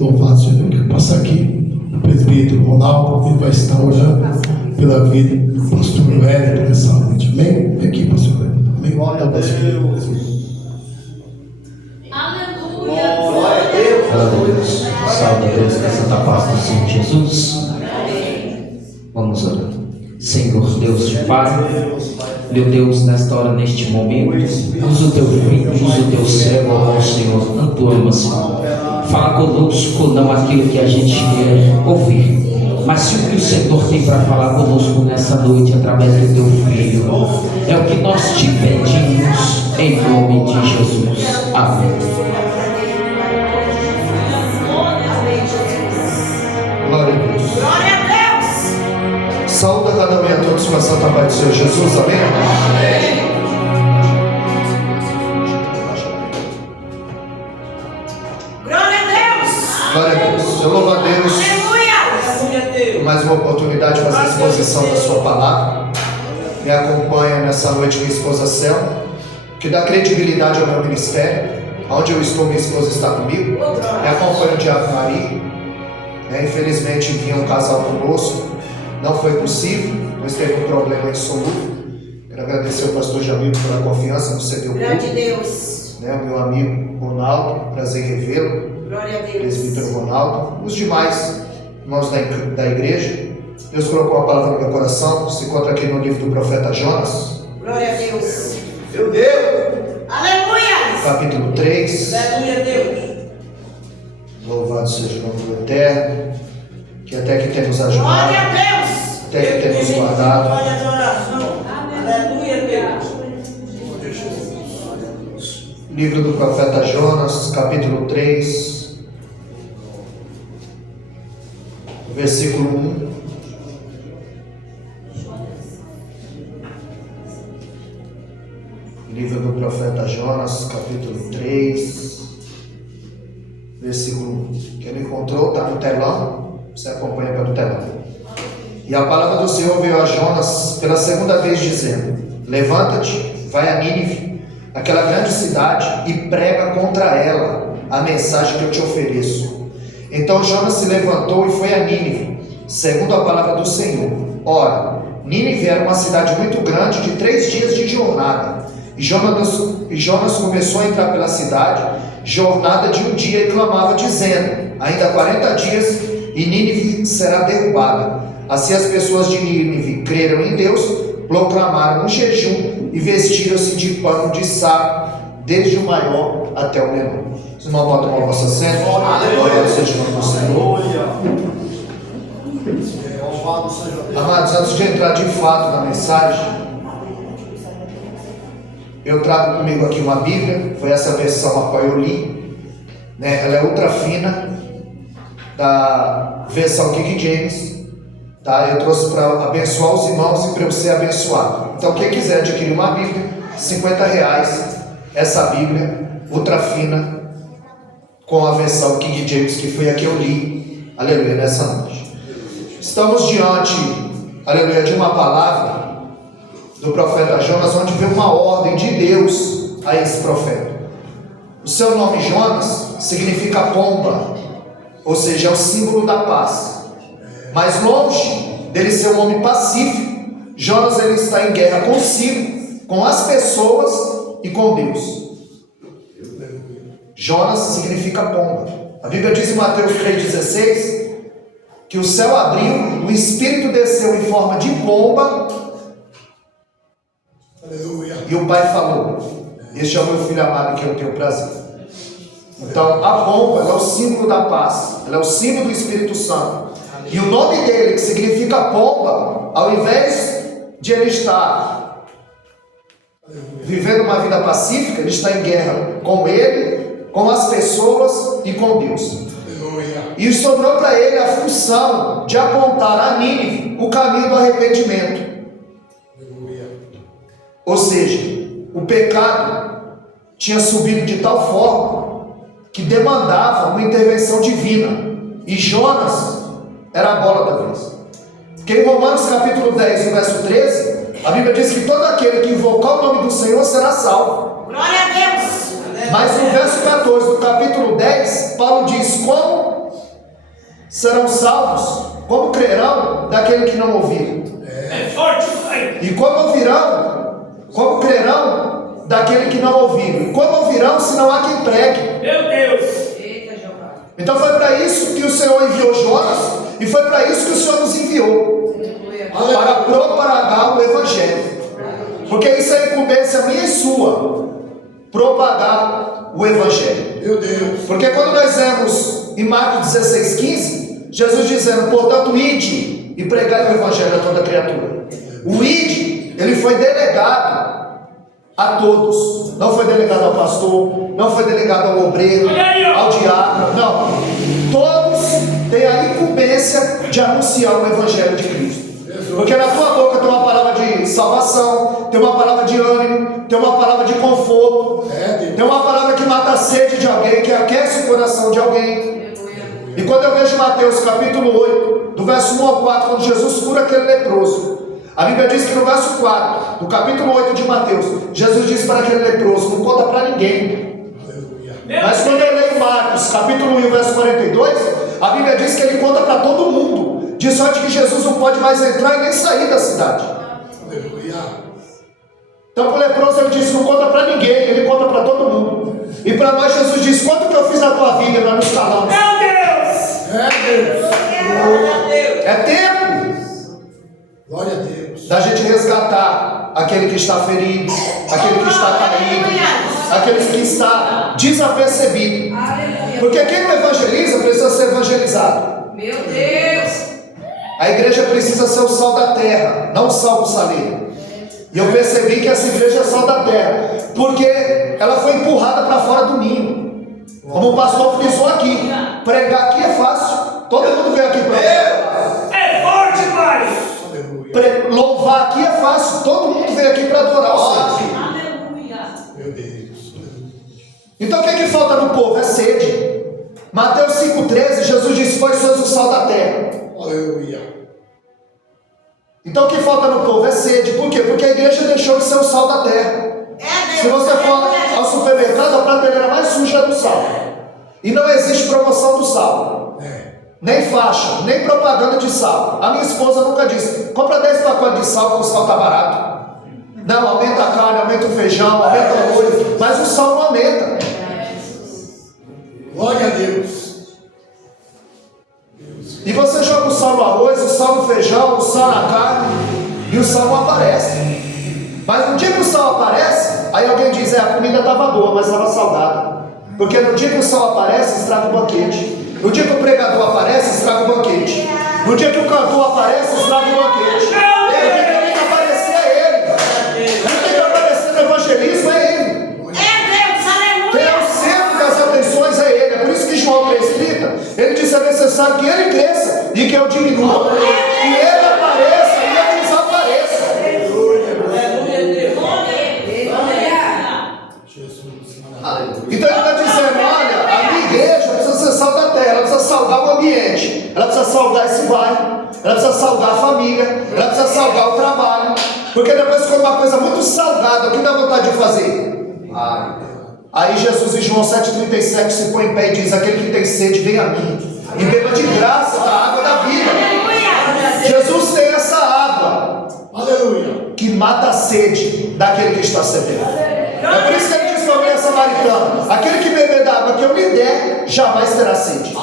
Louvado seja Deus. Quero passar aqui o presbítero Ronaldo, ele vai estar orando pela vida do pastor Hélio nessa noite. Amém? Vem aqui, pastor Hélio. Amém? Glória a Deus. Aleluia. Glória a Deus. Aleluia. Salve a Deus, que a santa paz do Senhor Jesus. Vamos orar. Senhor Deus de Pai, meu Deus, nesta hora, neste momento, usa o teu filho, usa o teu servo, ó Senhor, na tua alma, Senhor. Fala conosco, não aquilo que a gente quer ouvir, mas sim o que o Senhor tem para falar conosco nessa noite, através do teu filho. É o que nós te pedimos, em nome de Jesus. Amém. Glória a Deus. Saúde a cada um e a todos com a santa paz do Senhor Jesus. Amém? Glória a Deus. Glória a Deus. Eu louvo a Deus por mais uma oportunidade de fazer a exposição da sua palavra. Me acompanha nessa noite minha esposa Selma, que dá credibilidade ao meu ministério. Onde eu estou, minha esposa está comigo. Me acompanha o Diácono Ari. Infelizmente vinha um casal conosco, não foi possível, pois teve um problema insolúvel. Quero agradecer ao pastor Jamil pela confiança no cedeu Grande Deus. o meu amigo Ronaldo, prazer em revê-lo. Glória a Deus. Presbítero Ronaldo, os demais irmãos da igreja. Deus colocou a palavra no meu coração, se encontra aqui no livro do profeta Jonas. Glória a Deus. Meu Deus! Aleluia. Capítulo 3. Aleluia, Deus. Louvado seja o nome do Eterno, que até que tem nos ajudado, Glória a Deus. até que tem nos guardado. Aleluia, Deus. Livro do profeta Jonas, capítulo 3, versículo 1. Livro do profeta Jonas, capítulo 3, versículo 1. Quem não encontrou, está no telão, você acompanha pelo telão. E a palavra do Senhor veio a Jonas pela segunda vez, dizendo: levanta-te, vai a Nínive, aquela grande cidade, e prega contra ela a mensagem que eu te ofereço. Então Jonas se levantou e foi a Nínive, segundo a palavra do Senhor. Ora, Nínive era uma cidade muito grande, de 3 dias de jornada. E Jonas começou a entrar pela cidade, jornada de um dia, e clamava, dizendo: ainda 40 dias e Nínive será derrubada. Assim as pessoas de Nínive creram em Deus, proclamaram um jejum e vestiram-se de pano de saco, desde o maior até o menor. Os irmãos botam a vossa sede. Glória seja o nome do Senhor. Amados, antes de entrar de fato na mensagem, eu trago comigo aqui uma Bíblia. Foi essa versão a qual eu li, ela é ultra fina, da versão King James, tá? Eu trouxe para abençoar os irmãos e para eu ser abençoado. Então quem quiser adquirir uma Bíblia, R$50, essa Bíblia ultra fina, com a versão King James, que foi a que eu li, aleluia, nessa noite. Estamos diante, aleluia, de uma palavra do profeta Jonas, onde veio uma ordem de Deus a esse profeta. O seu nome Jonas significa pomba, ou seja, é o símbolo da paz. Mas longe dele ser um homem pacífico, Jonas ele está em guerra consigo, com as pessoas e com Deus. Jonas significa pomba. A Bíblia diz em Mateus 3,16 que o céu abriu, o Espírito desceu em forma de pomba. Aleluia. E o Pai falou: este é o meu filho amado, que eu tenho prazer. Então a pomba ela é o símbolo da paz, ela é o símbolo do Espírito Santo. E o nome dele, que significa pomba, ao invés de ele estar vivendo uma vida pacífica, ele está em guerra com ele, com as pessoas e com Deus. E sobrou para ele a função de apontar a Nínive o caminho do arrependimento. Ou seja, o pecado tinha subido de tal forma que demandava uma intervenção divina. E Jonas era a bola da vez. Porque em Romanos capítulo 10, verso 13, a Bíblia diz que todo aquele que invocar o nome do Senhor será salvo. Glória a Deus. Mas no verso 14 do capítulo 10, Paulo diz: como serão salvos, como crerão daquele que não ouviram? É forte, pai. E como crerão daquele que não ouviram? E como ouvirão se não há quem pregue? Meu Deus. Então foi para isso que o Senhor enviou Jonas, e foi para isso que o Senhor nos enviou, para propagar o Evangelho. Porque isso é incumbência minha e sua, propagar o Evangelho. Meu Deus. Porque quando nós vemos em Marcos 16:15, Jesus dizendo: portanto, ide e pregai o Evangelho a toda criatura. O ide, ele foi delegado a todos, não foi delegado ao pastor, não foi delegado ao obreiro, ao diácono, não. Todos têm a incumbência de anunciar o Evangelho de Cristo. Porque na tua boca tem uma palavra de salvação, tem uma palavra de ânimo, tem uma palavra de conforto, tem uma palavra que mata a sede de alguém, que aquece o coração de alguém. E quando eu vejo Mateus capítulo 8, do verso 1 ao 4, quando Jesus cura aquele leproso, a Bíblia diz que no verso 4, do capítulo 8 de Mateus, Jesus disse para aquele leproso: não conta para ninguém. Mas quando eu leio Marcos capítulo 1, verso 42, a Bíblia diz que ele conta para todo mundo, de sorte que Jesus não pode mais entrar e nem sair da cidade. Então para o leproso ele disse: não conta para ninguém, ele conta para todo mundo. E para nós Jesus diz: quanto que eu fiz na tua vida? Nós nos calamos. Meu Deus. É tempo Glória a Deus. da gente resgatar aquele que está ferido, aquele que está caído, aquele que está desapercebido. Porque quem não evangeliza precisa ser evangelizado. Meu Deus. A igreja precisa ser o sal da terra, não o sal do saleiro. E eu percebi que essa igreja é sal da terra, porque ela foi empurrada para fora do ninho. Como o pastor frisou aqui, pregar aqui é fácil. Todo mundo veio aqui para pregar. É forte, pai. Louvar aqui é fácil. Todo mundo veio aqui para adorar o Senhor. Meu Deus. Então o que é que falta no povo? É sede. Mateus 5,13, Jesus disse: pois sois o sal da terra. Aleluia. Então o que falta no povo é sede. Por quê? Porque a igreja deixou de ser o sal da terra. Se você for ao supermercado, a prateleira mais suja é do sal. E não existe promoção do sal, nem faixa, nem propaganda de sal. A minha esposa nunca disse: compra 10 pacotes de sal, que o sal está barato. Não, aumenta a carne, aumenta o feijão, aumenta o molho, mas o sal não aumenta. Glória a Deus. E você joga o sal no arroz, o sal no feijão, o sal na carne, e o sal não aparece. Mas no dia que o sal aparece, aí alguém diz: a comida estava boa, mas estava salgada. Porque no dia que o sal aparece, estraga o banquete. No dia que o pregador aparece, estraga o banquete. No dia que o cantor aparece, estraga o banquete. Quem tem que aparecer é ele. Quem tem que aparecer no evangelismo é ele. Quem é o centro das atenções é ele. É por isso que João 3,30, ele disse: é necessário que ele cresça e que eu diminua. Que ele apareça e eu desapareça. Então ele está dizendo: olha, a minha igreja precisa ser sal da terra, ela precisa salgar o ambiente, ela precisa salgar esse bairro, ela precisa salgar a família, ela precisa salgar o trabalho. Porque depois ficou uma coisa muito salgada, o que dá vontade de fazer? Aí Jesus em João 7,37 se põe em pé e diz: aquele que tem sede, vem a mim e beba de graça da água da vida. Jesus tem essa água, Aleluia. que mata a sede daquele que está sedento. É por isso que ele diz para a mulher samaritana: aquele que beber da água que eu lhe der, jamais terá sede.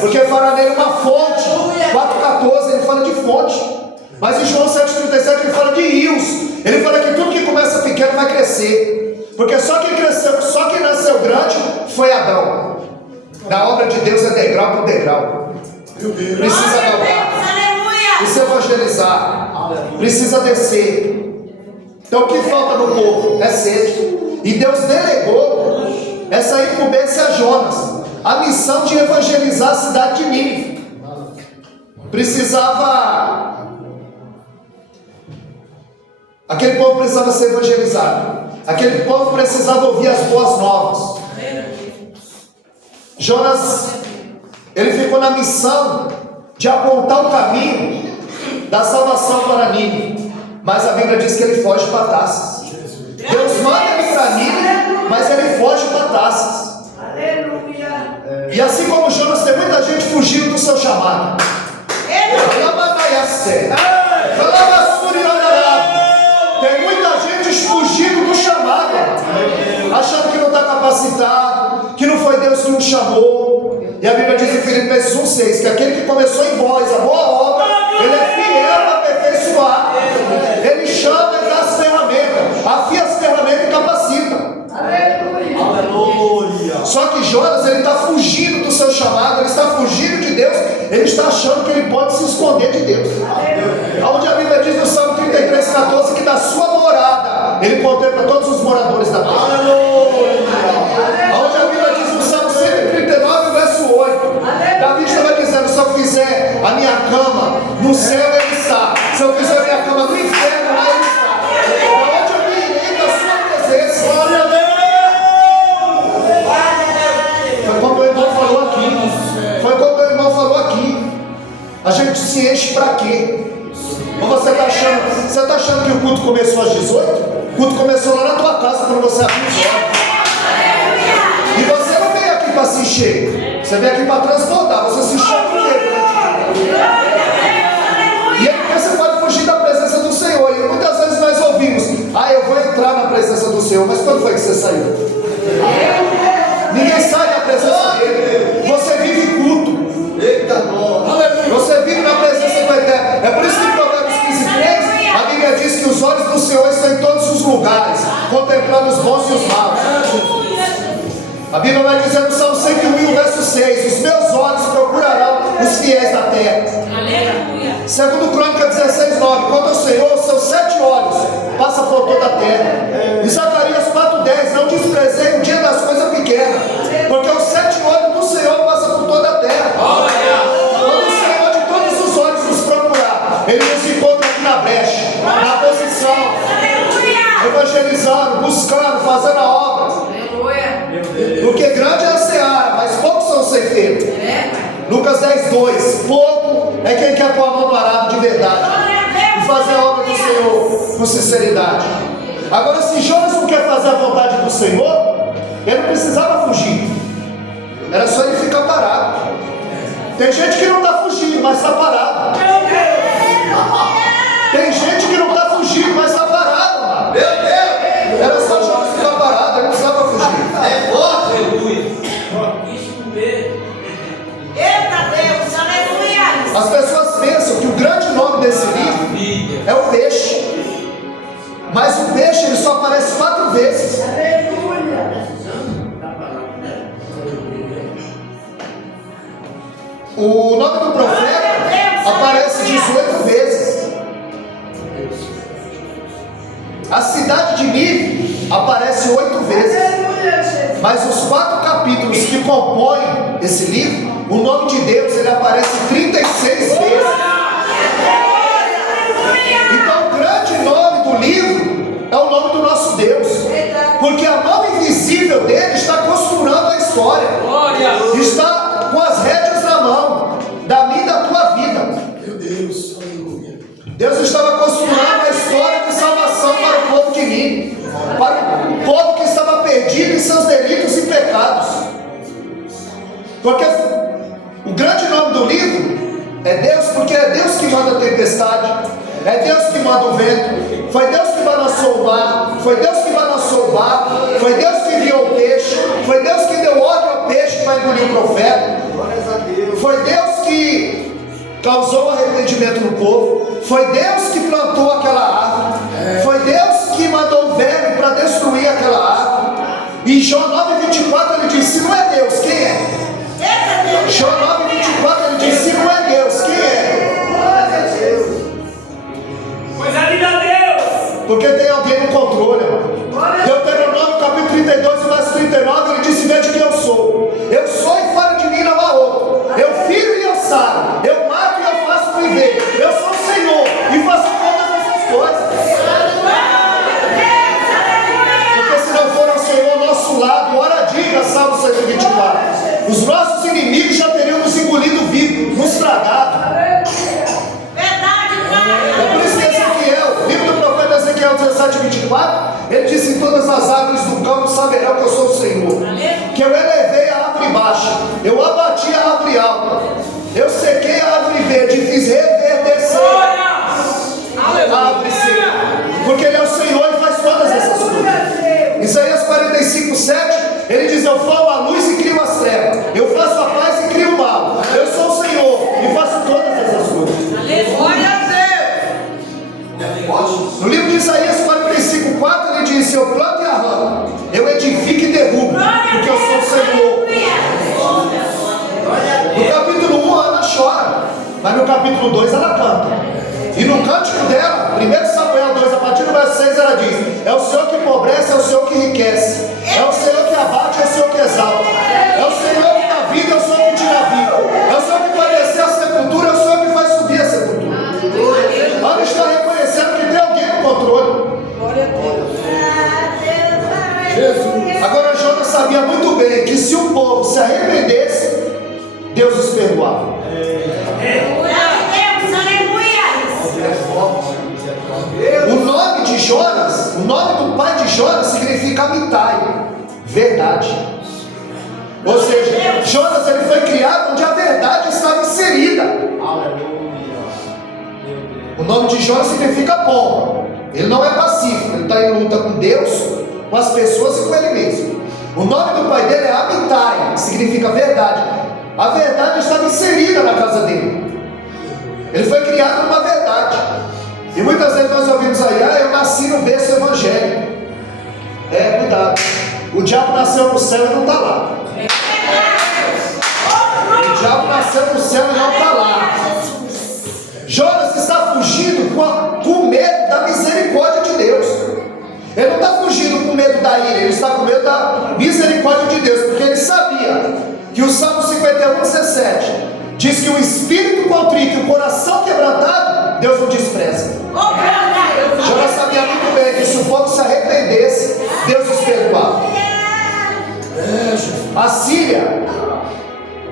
Porque fará nele uma fonte. 4,14 ele fala de fonte. Mas em João 7,37 ele fala de rios. Ele fala que tudo que começa pequeno vai crescer. Porque só quem cresceu, só quem nasceu grande foi Adão. Na obra de Deus é degrau por degrau. Meu Deus. Precisa galgar, precisa evangelizar, precisa descer. Então o que falta no povo é sede. E Deus delegou essa incumbência a Jonas, a missão de evangelizar a cidade de Nínive. Aquele povo precisava ser evangelizado. Aquele povo precisava ouvir as boas novas. Jonas, ele ficou na missão de apontar o caminho da salvação para Nínive. Mas a Bíblia diz que ele foge para Tarsis. Deus manda ele para Nínive mas ele foge para taças. E assim como Jonas, tem muita gente fugindo do seu chamado. Tem muita gente fugindo do chamado, achando que não está capacitado, que não foi Deus que o chamou. E a Bíblia diz em Filipenses 1,6 que aquele que começou em vós a boa obra, ele é fiel para aperfeiçoar. Ele chama e dá as ferramentas, afia as ferramentas e capacita. Só que Jonas, ele está fugindo do seu chamado, ele está fugindo de Deus, ele está achando que ele pode se esconder de Deus. Onde a Bíblia diz no Salmo 33,14 que da sua morada ele contempla todos os moradores da terra. Onde a Bíblia diz no Salmo 139, verso 8, Davi estava dizendo: se eu fizer a minha cama no céu, ele está; se eu fizer a minha cama no inferno, lá ele está. Onde eu me irei da sua presença. Glória a Deus. Foi como o irmão falou aqui. Foi como o irmão falou aqui. A gente se enche para quê? Ou você está achando que o culto começou às 18? O culto começou lá na tua casa, quando você abriu os olhos. E você não veio aqui para se encher, você veio aqui para transbordar. Você se encheu por quê? E aí você pode fugir da presença do Senhor. E muitas vezes nós ouvimos: ah, eu vou entrar na presença do Senhor. Mas quando foi que você saiu? Ninguém sai da presença dele. Você vive culto. Você vive na presença do Eterno. É por isso que em Provérbios 15:3 a Bíblia diz que os olhos do Senhor estão em todos os lugares, contemplando os bons e os maus. A Bíblia vai dizer no Salmo 101, verso 6: os meus olhos procurarão os fiéis da terra. Segundo Crônica 16:9, quanto ao Senhor, seus 7 olhos passam por toda a terra. E Zacarias 4:10, não desprezei o dia das coisas pequenas, porque os 7 olhos do Senhor passam por toda a terra. Quando o Senhor de todos os olhos nos procurar, Ele nos encontra aqui na brecha, na posição, evangelizando, buscando, fazendo a obra. Porque grande é a seara, mas poucos são os ceifeiros. Lucas 10:2, pouco é quem quer pôr a mão no arado de verdade e fazer a obra do Senhor com sinceridade. Agora, se Jonas não quer fazer a vontade do Senhor, ele não precisava fugir, era só ele ficar parado. Tem gente que não está fugindo, mas está parado. Tem gente que não está fugindo, mas está parado, mano. Era só Jonas ficar parado, ele não precisava fugir. É forte, aleluia. As pessoas pensam que o grande nome desse livro é o peixe, mas o peixe ele só aparece 4 vezes. O nome do profeta aparece 18 vezes. A cidade de Nínive aparece 8 vezes. Mas os 4 capítulos que compõem esse livro, o nome de Deus ele aparece 36 vezes. Então o grande nome do livro é o nome do nosso Deus, porque a mão invisível dele está costurando a história, está com as rédeas na mão da minha e da tua vida. Meu Deus, aleluia. Deus estava costurando a história de salvação para o povo de Nínive, para o povo que estava perdido em seus delitos e pecados. Porque o grande nome do livro é Deus, porque é Deus que manda a tempestade, é Deus que manda o vento, foi Deus que balançou o mar, foi Deus que balançou o barco, foi Deus que enviou o peixe, foi Deus que deu ordem ao peixe para engolir o profeta, foi Deus que causou arrependimento no povo, foi Deus que plantou aquela árvore, foi Deus que mandou o verme para destruir aquela árvore. E João 9:24 ele disse: se não é Deus, quem é? João 9:24 ele disse: se não é Deus, quem é? Pois a vida é Deus. Porque tem alguém no controle, irmão. Deuteronômio capítulo 32, verso 39, ele disse: vede quem eu sou. Eu sou e fora de mim não há outro. Eu filho e eu saro. Eu mato e eu faço viver. Eu sou o Senhor e faço todas essas coisas. Porque se não for o Senhor ao nosso lado, ora diga, Salmo 124, os nossos inimigos já teriam nos engolido vivo, nos tragado. É por isso que Ezequiel, livro do profeta Ezequiel 17:24, Ele disse: em todas as árvores do campo saberão que eu sou o Senhor. Que eu elevei a árvore baixa, eu abati a árvore alta, eu sequei a árvore verde e fiz reverdecer a árvore seca. Porque Ele é o Senhor e faz todas essas coisas. Isaías 45:7, Ele diz: eu formo a luz e crio as trevas, eu faço a paz e crio o mal. Eu sou o Senhor e faço todas essas coisas. No livro de Isaías 45:4, Ele diz: eu planto e arranco, eu edifico e derrubo, porque eu sou o Senhor. No capítulo 1 a Ana chora, mas no capítulo 2 ela canta. E no cântico dela, 1 Samuel 2, a partir do verso 6, ela diz: é o Senhor que empobrece, é o Senhor que enriquece, é o Senhor que abate, é o Senhor que exalta, é o Senhor que dá vida, é o Senhor que tira a vida, é o Senhor que faz descer a sepultura, é o Senhor que faz subir a sepultura. Ana está reconhecendo que tem alguém no controle. Jesus. Agora Jonas sabia muito bem que se o povo se arrependesse, Deus os perdoava. O nome de Jonas, o nome do pai de Jonas significa Amitai, verdade. Ou seja, Jonas ele foi criado onde a verdade estava inserida. O nome de Jonas significa bom. Ele não é pacífico, ele está em luta com Deus, com as pessoas e com ele mesmo. O nome do pai dele é Amitai, que significa verdade. A verdade estava inserida na casa dele. Ele foi criado numa verdade. E muitas vezes nós ouvimos aí: eu nasci no berço evangélico. Cuidado. O diabo nasceu no céu e não está lá. O diabo nasceu no céu e não está lá. Jonas está fugindo com medo da misericórdia de Deus. Ele não está fugindo com medo da ira, ele está com medo da misericórdia de Deus, porque ele sabia que o Salmo 51:17 diz que o espírito contrito e o coração quebrantado Deus não despreza. Jonas sabia muito bem que se o povo se arrependesse, Deus os perdoava. A Síria,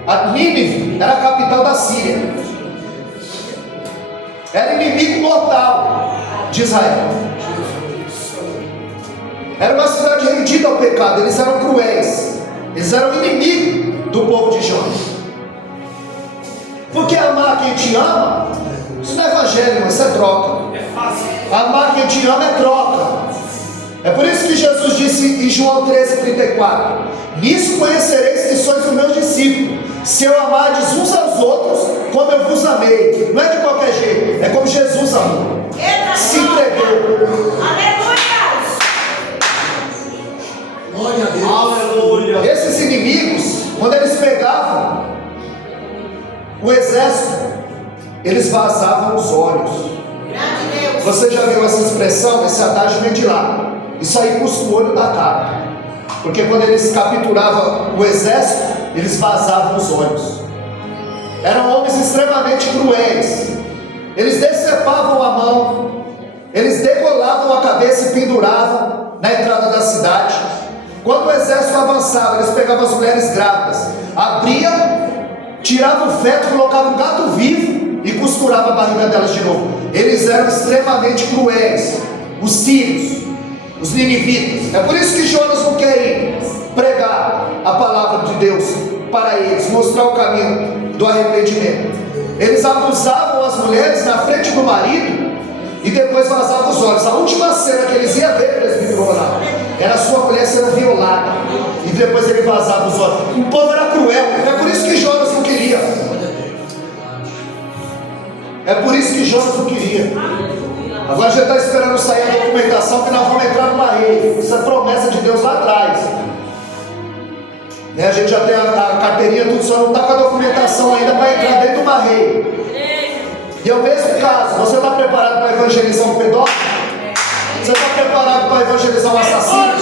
a Nínive, era a capital da Síria. Era inimigo mortal de Israel. Era uma cidade rendida ao pecado. Eles eram cruéis. Eles eram inimigos do povo de Jonas. Porque amar quem te ama, isso não é evangelho, isso é troca. Amar quem te ama é troca. É por isso que Jesus disse em João 13:34: nisso conhecereis que sois os meus discípulos, se eu amardes uns aos outros como eu vos amei. Não é de qualquer jeito, é como Jesus amou, se entregou. Glória a Deus. Aleluia. Esses inimigos, quando eles pegavam o exército, eles vazavam os olhos. Você já viu essa expressão? Esse adágio vem de lá. Isso aí custa o olho da cara. Porque quando eles capturavam o exército, eles vazavam os olhos. Eram homens extremamente cruéis. Eles decepavam a mão, eles degolavam a cabeça e penduravam na entrada da cidade. Quando o exército avançava, eles pegavam as mulheres grávidas, abriam, tiravam o feto, colocavam um gato vivo e costuravam a barriga delas de novo. Eles eram extremamente cruéis. Os sírios, os ninivitas. É por isso que Jonas não quer ir pregar a palavra de Deus para eles, mostrar o caminho do arrependimento. Eles abusavam as mulheres na frente do marido e depois vazavam os olhos. A última cena que eles iam ver, presbítero Ronaldo, era a sua mulher sendo violada, e depois ele vazava os olhos. O povo era cruel. É por isso que Jonas não queria. É por isso que Jonas não queria. Agora a gente está esperando sair a documentação, que nós vamos entrar numa rede. Isso é promessa de Deus lá atrás. A gente já tem a carteirinha, tudo, só não está com a documentação ainda para entrar dentro de uma rede. E é o mesmo caso. Você está preparado para evangelizar um pedófilo? Você está preparado para evangelizar um assassino?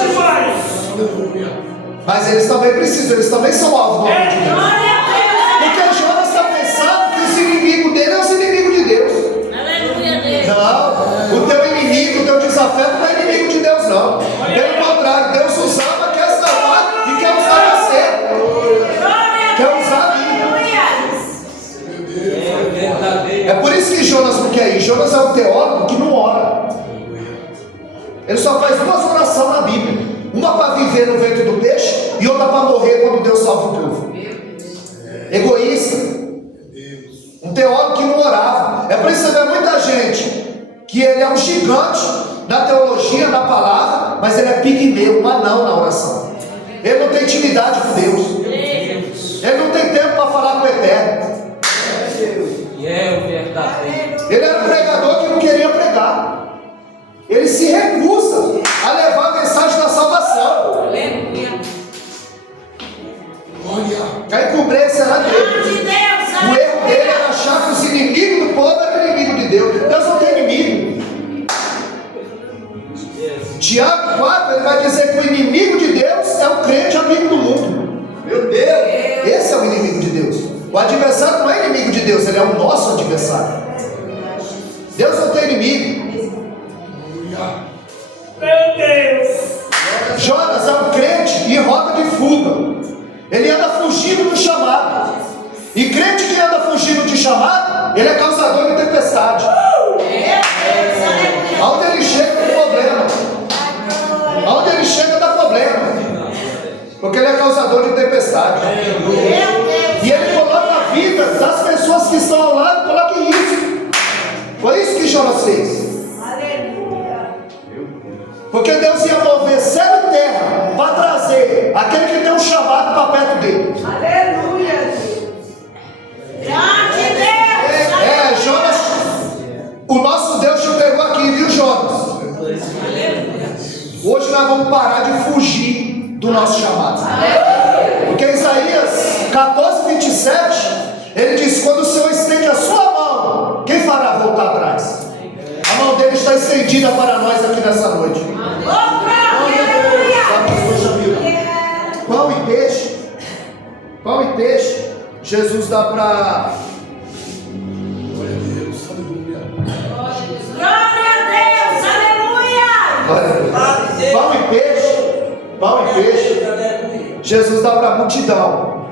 Mas eles também precisam, eles também são alvo do amor de Deus. Porque Jonas está pensando que os inimigos dele são os inimigos de Deus. Não, o teu inimigo, o teu desafeto não é inimigo de Deus, não. Pelo contrário, Deus os ama, quer salvar e quer usar você. Quer usar a mim. É por isso que Jonas não quer ir. Jonas é um teólogo que não ora. Ele só faz duas orações na Bíblia. Uma para viver no ventre do peixe e outra para morrer quando Deus salva o povo. Egoísta. Um teólogo que não orava. É por isso que você vê muita gente que ele é um gigante na teologia, na palavra, mas ele é pigmeu, um anão na oração. Ele não tem intimidade com Deus. Ele não tem tempo para falar com o Eterno. Ele era um pregador que não queria pregar. Ele se recusa a levar a mensagem da salvação. A encobrança era dele. O erro dele era achar que os inimigos do povo eram inimigos de Deus. Deus não tem inimigo. Tiago 4, ele vai dizer que o inimigo de Deus é o crente amigo do mundo. Meu Deus! Esse é o inimigo de Deus. O adversário não é inimigo de Deus, ele é o nosso adversário. Deus não tem inimigo. Meu Deus! Jonas é um crente em rota de fuga. Ele anda fugindo do chamado. E crente que anda fugindo de chamado, ele é causador de tempestade. Aonde ele chega tem problema. Aonde ele chega dá problema. Porque ele é causador de tempestade. E ele coloca a vida das pessoas que estão ao lado, coloca em risco. Foi isso que Jonas fez. Porque Deus ia mover céu e terra para trazer aquele que tem um chamado para perto dele. Aleluia! Grande Deus! Jonas, o nosso Deus te pegou aqui, viu, Jonas? Hoje nós vamos parar de fugir do nosso chamado. Porque Isaías 14, 27, ele diz: quando o Senhor estende a sua mão, quem fará voltar atrás? A mão dele está estendida para nós aqui nessa noite. Pão e peixe. Pão e peixe. Jesus dá para... Glória a Deus, aleluia. Glória a Deus, aleluia! Glória a Deus. Pão e peixe. Pão e peixe. Jesus dá para a multidão.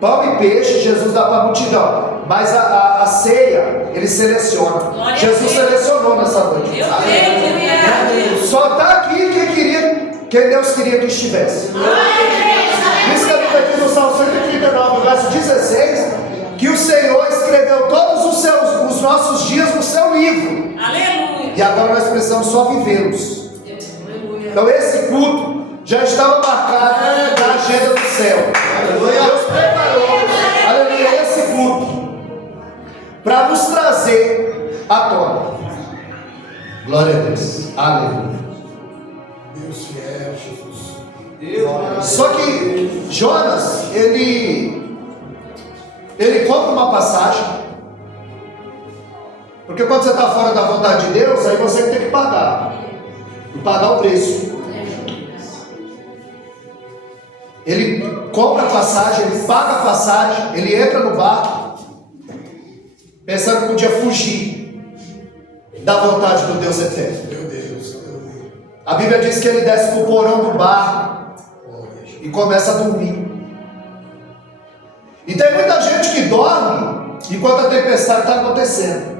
Pão e peixe, Jesus dá para a multidão. Mas a ceia, ele seleciona. Jesus selecionou nessa noite. Só está aqui quem Deus queria que estivesse. Isso que a Bíblia diz no Salmo 139, verso 16, que o Senhor escreveu todos os nossos dias no seu livro. Aleluia! E agora nós precisamos só vivê-los. Então esse culto já estava marcado na agenda do céu. Deus preparou, aleluia, esse culto para nos trazer à tona. Glória a Deus. Aleluia. Deus fiel, Jesus. Só que Jonas, ele compra uma passagem. Porque quando você está fora da vontade de Deus, aí você tem que pagar. E pagar o preço. Ele compra a passagem, ele paga a passagem, ele entra no barco, pensando que podia fugir da vontade do Deus eterno. Meu Deus, aleluia. A Bíblia diz que ele desce para o porão do barco e começa a dormir. E tem muita gente que dorme enquanto a tempestade está acontecendo.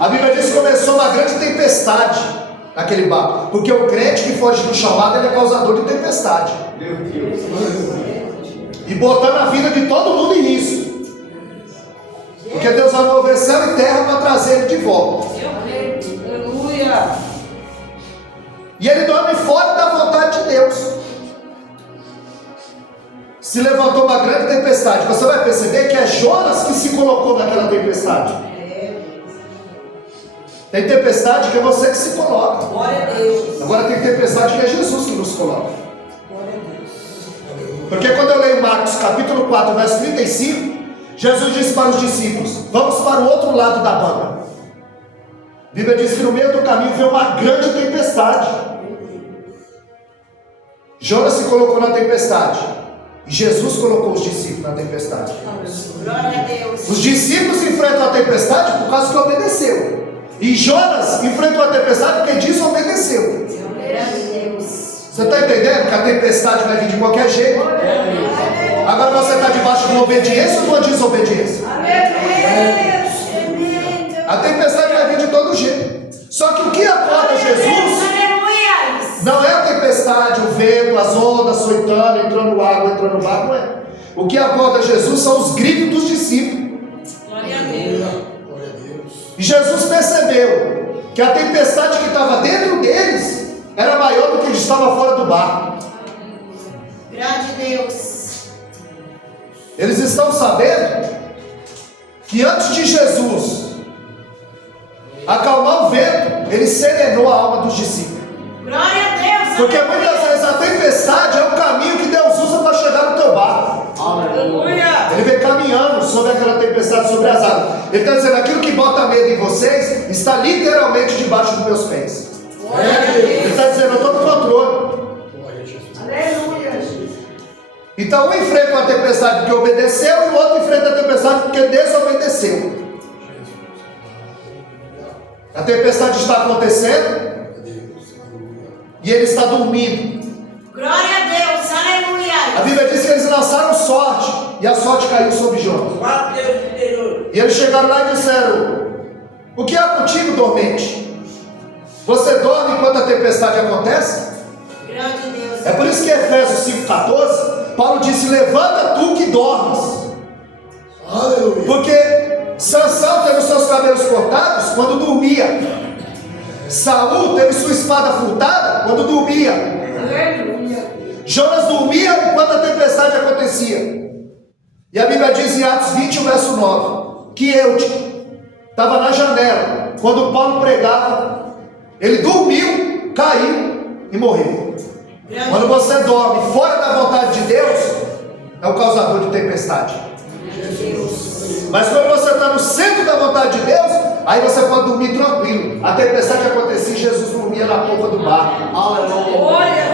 A Bíblia diz que começou uma grande tempestade naquele barco, porque o crente que foge do chamado, ele é causador de tempestade. Meu Deus. E botando a vida de todo mundo em risco. Porque Deus vai mover céu e terra para trazer ele de volta. Aleluia! E ele dorme fora da vontade de Deus. Se levantou uma grande tempestade. Você vai perceber que é Jonas que se colocou naquela tempestade. Tem tempestade que é você que se coloca. Glória a Deus! Agora tem tempestade que é Jesus que nos coloca. Glória a Deus! Porque quando eu leio Marcos capítulo 4, verso 35, Jesus disse para os discípulos: vamos para o outro lado da banda. A Bíblia diz que no meio do caminho veio uma grande tempestade. Jonas se colocou na tempestade. E Jesus colocou os discípulos na tempestade. Glória a Deus! Os discípulos enfrentam a tempestade por causa que obedeceu. E Jonas enfrentou a tempestade porque desobedeceu. Glória a Deus! Você está entendendo que a tempestade vai vir de qualquer jeito? Agora você está debaixo de uma obediência ou de uma desobediência? A tempestade vai vir de todo jeito. Só que o que acorda Jesus? aquelas ondas soitando, entrando água, entrando barco, não é. O que acorda Jesus são os gritos dos discípulos. Glória a Deus. E Jesus percebeu que a tempestade que estava dentro deles era maior do que estava fora do barco. Grande Deus. Eles estão sabendo que antes de Jesus acalmar o vento, ele serenou a alma dos discípulos. Glória a Deus. Porque muitas vezes a tempestade é o caminho que Deus usa para chegar no teu barco. Aleluia. Ele vem caminhando sobre aquela tempestade, sobre as águas. Ele está dizendo: aquilo que bota medo em vocês está literalmente debaixo dos meus pés. Glória a Ele Deus. está dizendo: eu estou no controle. Aleluia. Então um enfrenta uma tempestade porque obedeceu, e o outro enfrenta a tempestade porque desobedeceu. A tempestade está acontecendo e ele está dormindo. Glória a Deus. Aleluia. A Bíblia diz que eles lançaram sorte e a sorte caiu sobre Jonas. E eles chegaram lá e disseram: o que há contigo, dormente? Você dorme enquanto a tempestade acontece? Grande Deus. É por isso que em Efésios 5,14 Paulo disse: levanta tu que dormes. Aleluia. Porque Sansão teve os seus cabelos cortados quando dormia. Saul teve sua espada furtada quando dormia. Aleluia. Jonas dormia enquanto a tempestade acontecia. E a Bíblia diz em Atos 20, verso 9, que estava na janela quando Paulo pregava. Ele dormiu, caiu e morreu. Quando você dorme fora da vontade de Deus, é o causador de tempestade. Mas quando você está no centro da vontade de Deus, aí você pode dormir tranquilo. A tempestade acontecia e Jesus dormia na polpa do barco. Glória.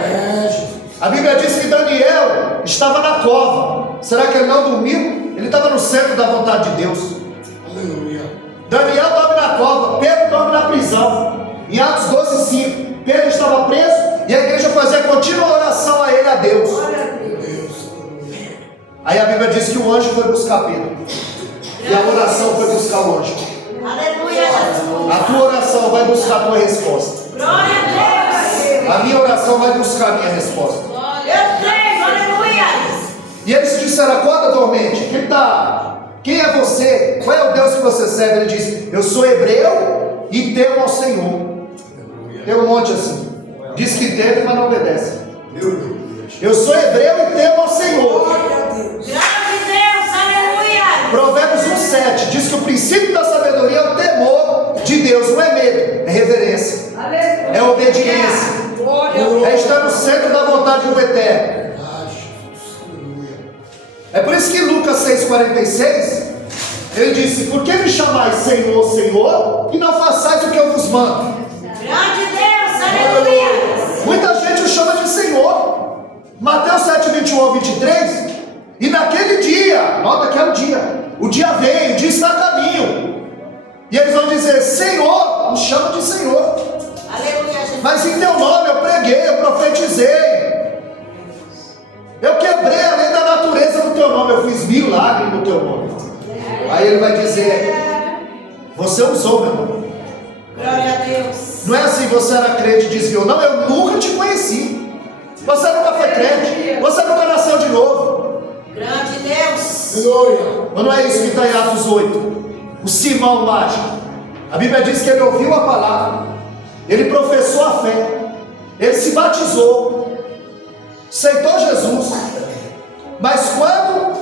A Bíblia diz que Daniel estava na cova. Será que ele não dormiu? Ele estava no centro da vontade de Deus. Aleluia. Daniel dorme na cova, Pedro dorme na prisão. Em Atos 12:5, Pedro estava preso e a igreja fazia contínua oração a ele, a Deus. Aí a Bíblia diz que o anjo foi buscar Pedro e a oração foi buscar o anjo. Aleluia. Jesus. A tua oração vai buscar a tua resposta. Glória a Deus. A minha oração vai buscar a minha resposta. Eu creio. Aleluia. E eles disseram: acorda, dormente. Quem é você? Qual é o Deus que você serve? Ele diz: eu sou hebreu e temo ao Senhor. Tem um monte assim. Diz que teme, mas não obedece. Eu sou hebreu e temo ao Senhor. Glória a Deus. Aleluia. Provérbios 1:7 diz que o princípio da sabedoria é o temor de Deus. Não é medo, é reverência, é obediência, é estar no centro da vontade do Eterno. É por isso que em Lucas 6,46 ele disse: por que me chamais Senhor, Senhor, e não façais o que eu vos mando? Grande Deus. Aleluia. Muita gente o chama de Senhor. Mateus 7:21-23. E naquele dia, nota que é o dia vem, o dia está a caminho, e eles vão dizer: Senhor, nos chama de Senhor. Aleluia. Jesus. Mas em teu nome eu preguei, eu profetizei, eu quebrei a lei da natureza no teu nome, eu fiz milagre no teu nome. Aí ele vai dizer: você usou, meu nome. Glória a Deus. Não é assim: você era crente e desviou. Não, eu nunca te conheci. Você nunca foi crente, você nunca nasceu de novo. Grande Deus. Aleluia. Mas não é isso que está em Atos 8. O Simão mágico. A Bíblia diz que ele ouviu a palavra, ele professou a fé, ele se batizou, aceitou Jesus. Mas quando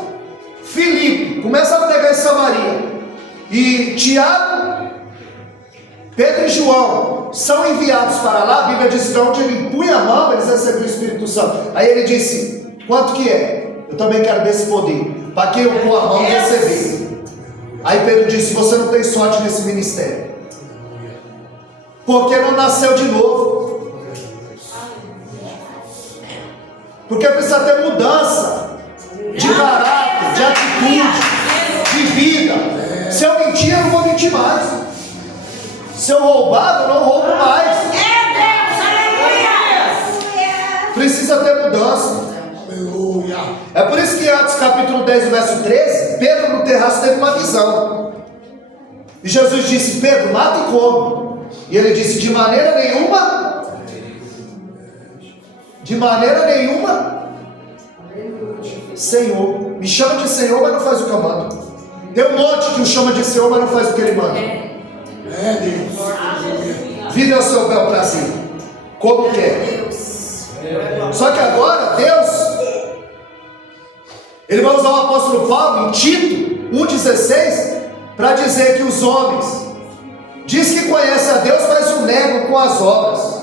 Filipe começa a pregar em Samaria, e Tiago, Pedro e João são enviados para lá, a Bíblia diz que onde ele punha a mão, eles receberam o Espírito Santo. Aí ele disse: quanto que é? Eu também quero desse poder, para quem eu pôr a mão receber. Aí Pedro disse: você não tem sorte nesse ministério, porque não nasceu de novo. Porque precisa ter mudança de caráter, de atitude, de vida. Se eu mentir, eu não vou mentir mais. Se eu roubar, eu não roubo mais. É Deus. Aleluia. Precisa ter mudança. Aleluia. É por isso que em Atos capítulo 10, verso 13, Pedro no terraço teve uma visão. E Jesus disse: Pedro, mata e come. E ele disse: de maneira nenhuma. De maneira nenhuma, Senhor. Me chama de Senhor, mas não faz o que eu mando. Tem um monte que o chama de Senhor, mas não faz o que ele manda. Vive ao seu bel prazer, como quer. Só que agora, Deus, Ele vai usar o apóstolo Paulo em Tito 1,16 para dizer que os homens diz que conhecem a Deus, mas o negam com as obras.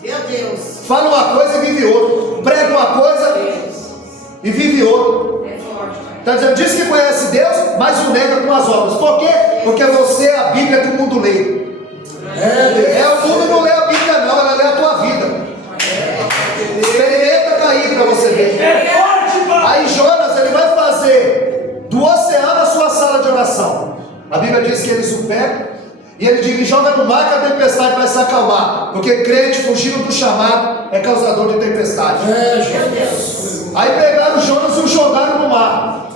Meu Deus. Fala uma coisa e vive outra. Prega uma coisa e vive outra. É forte. Está dizendo, diz que conhece Deus, mas o nega com as obras. Por quê? Porque você é a Bíblia que o mundo lê. O mundo não lê a Bíblia não, ela lê a tua vida. Experimenta cair para você ver. É forte, pai. Aí Jonas, ele vai fazer do oceano a sua sala de oração. A Bíblia diz que eles o pegam e ele diz, joga no mar que a tempestade vai se acalmar. Porque crente fugindo do chamado é causador de tempestade. Aí pegaram Jonas e o jogaram no mar.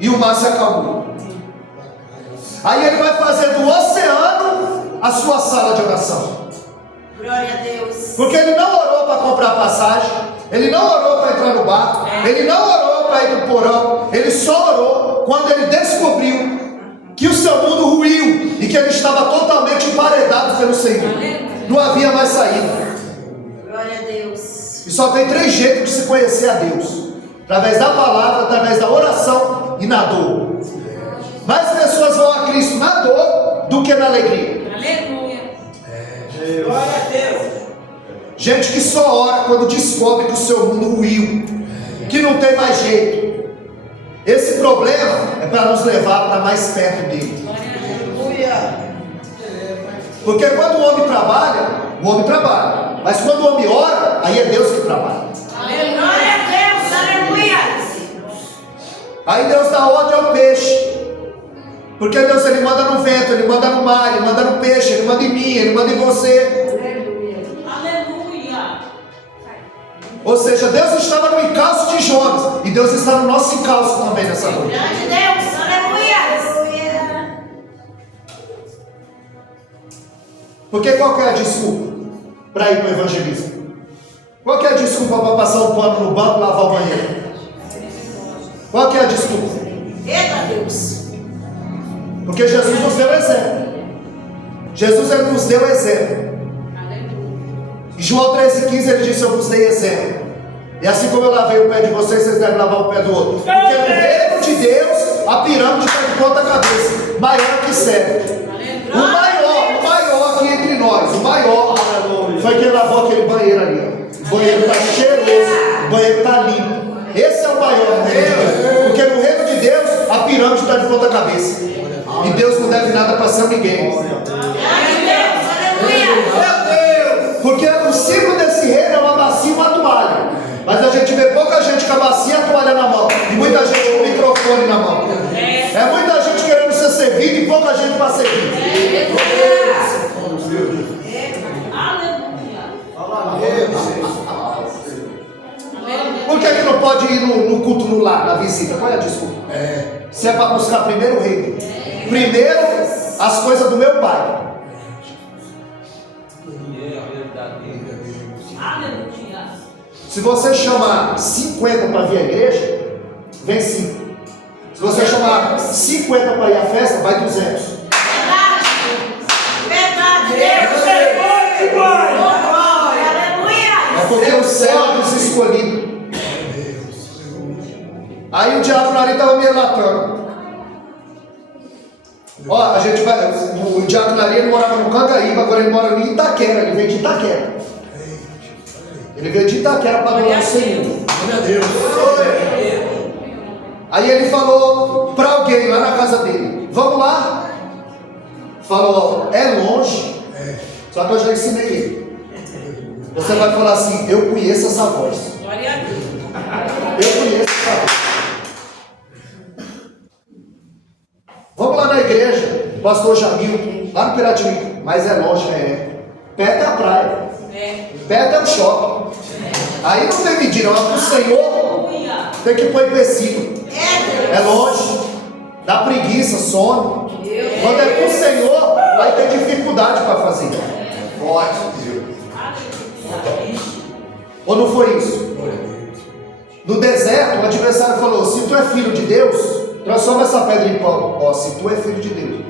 E o mar se acalmou. Aí ele vai fazer do oceano a sua sala de oração. Glória a Deus. Porque ele não orou para comprar passagem, ele não orou para entrar no barco, ele não orou para ir para o porão, ele só orou quando ele descobriu que o seu mundo ruiu e que ele estava totalmente emparedado pelo Senhor. Não havia mais saída. Glória a Deus. E só tem 3 jeitos de se conhecer a Deus: através da palavra, através da oração e na dor. Mais pessoas vão a Cristo na dor do que na alegria. Aleluia. Glória a Deus. Gente que só ora quando descobre que o seu mundo ruiu, que não tem mais jeito. Esse problema é para nos levar para mais perto dele. Aleluia. Porque quando o homem trabalha. Mas quando o homem ora, aí é Deus que trabalha. Glória a Deus. Aleluia. Aí Deus dá ordem ao peixe. Porque Deus, Ele manda no vento, Ele manda no mar, Ele manda no peixe, Ele manda em mim, Ele manda em você. Aleluia. Ou seja, Deus estava no encalço de Jonas, e Deus está no nosso encalço também nessa noite. Grande Deus. Aleluia. Porque qual que é a desculpa para ir para o evangelismo? Qual que é a desculpa para passar o pano no banco e lavar o banheiro? Qual que é a desculpa? Eita Deus. Porque Jesus nos deu exemplo. Jesus, Ele nos deu exemplo. Em João 13,15 Ele disse, eu vos dei exemplo. E assim como eu lavei o pé de vocês, vocês devem lavar o pé do outro. Porque no reino de Deus, a pirâmide está de ponta cabeça, maior que serve. O maior aqui entre nós, o maior foi quem lavou aquele banheiro ali. Ó. O banheiro está cheiroso, o banheiro está limpo. Esse é o maior no reino de Deus. Porque no reino de Deus, a pirâmide está de ponta cabeça. E Deus não deve nada para ser ninguém. Glória a Deus. Aleluia. Porque o símbolo desse reino é uma bacia e uma toalha. Mas a gente vê pouca gente com a bacia e a toalha na mão. E muita gente com o microfone na mão. É muita gente querendo ser servido e pouca gente para servir. Por que não pode ir no culto no lar, na visita? Qual é a desculpa? Se é para buscar primeiro o reino. Primeiro as coisas do meu pai. Se você chamar 50 para vir à igreja, vem 5. Se você chamar 50 para ir à festa, vai 200. Verdade. Deus. É forte, pai. Aleluia. É porque o céu é dos escolhidos. Aí o diácono ali estava me relatando. Ó, a gente vai. O diácono ali, ele morava no Cangaíba, agora ele mora ali em Itaquera. Ele veio de Itaquera. Ele veio de Itaquera para adorar o Senhor. Glória a Deus. Aí ele falou para alguém lá na casa dele: vamos lá. Falou: é longe. Só que eu já ensinei ele. Você vai falar assim: eu conheço essa voz. Glória a Deus. Eu conheço essa voz. Vamos lá na igreja, pastor Jamil, lá no Piratininga. Mas é longe, perto é a praia. Perto é o shopping. Aí não tem medida, mas pro Senhor tem que pôr empecilho. É longe, dá preguiça, sono. Quando é pro Senhor, vai ter dificuldade para fazer. Pode. Ou não foi isso? No deserto, o adversário falou: se tu é filho de Deus, transforma essa pedra em pão. Ó, se tu é filho de Deus.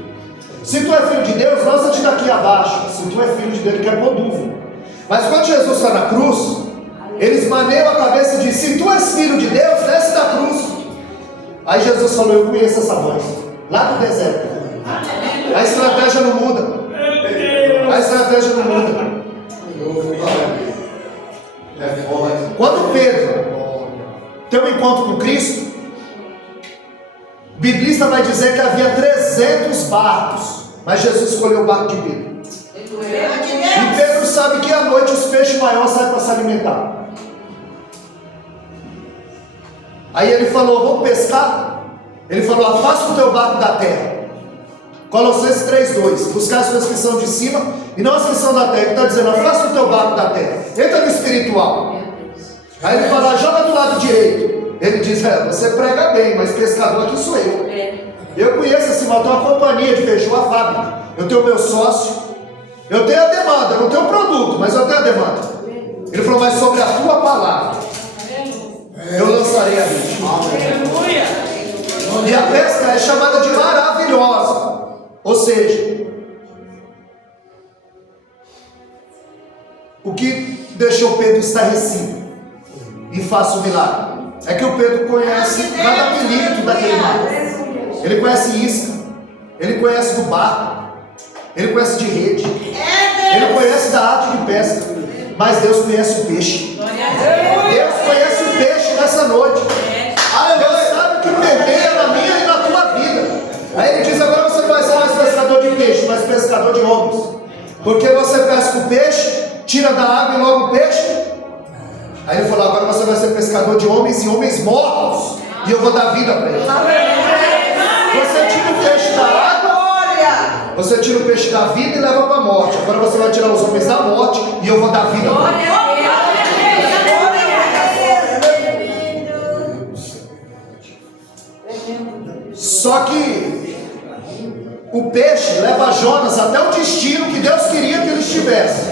Se tu é filho de Deus, lança-te daqui abaixo. Se tu é filho de Deus, ele quer pôr dúvida. Mas quando Jesus está na cruz, eles maneiam a cabeça e dizem: se tu és filho de Deus, desce da cruz. Aí Jesus falou: eu conheço essa voz. Lá no deserto. A estratégia não muda. A estratégia não muda. Quando Pedro tem um encontro com Cristo, o biblista vai dizer que havia 300 barcos, mas Jesus escolheu o barco de Pedro. E Pedro sabe que à noite os peixes maiores saem para se alimentar. Aí ele falou: vamos pescar? Ele falou: afasta o teu barco da terra. Colossenses 3:2, buscar as coisas que são de cima e não as que são da terra. Ele está dizendo: afasta o teu barco da terra, entra no espiritual. Aí ele fala: joga do lado direito. Ele diz: você prega bem, mas pescador aqui sou eu. Eu conheço assim, eu tenho uma companhia de feijão, a fábrica. Eu tenho meu sócio. Eu tenho a demanda, eu não tenho o produto, mas eu tenho a demanda. Ele falou: mas sobre a tua palavra eu lançarei a rede. E a pesca é chamada de maravilhosa. Ou seja, o que deixou Pedro estarrecido e faça o milagre é que o Pedro conhece cada milímetro daquele mar. Ele conhece isca, ele conhece do barco, ele conhece de rede, ele conhece da arte de pesca, mas Deus conhece o peixe. Deus conhece o peixe nessa noite. Deus sabe o que permeia na minha e na tua vida. Aí ele diz: agora você não vai ser mais pescador de peixe, mas pescador de homens. Porque você pesca o peixe, tira da água e logo o peixe. Aí ele falou: agora você vai ser pescador de homens e homens mortos, e eu vou dar vida para eles. Você tira o peixe da água, você tira o peixe da vida e leva para a morte. Agora você vai tirar os homens da morte e eu vou dar vida para eles. Só que o peixe leva Jonas até o destino que Deus queria que ele estivesse.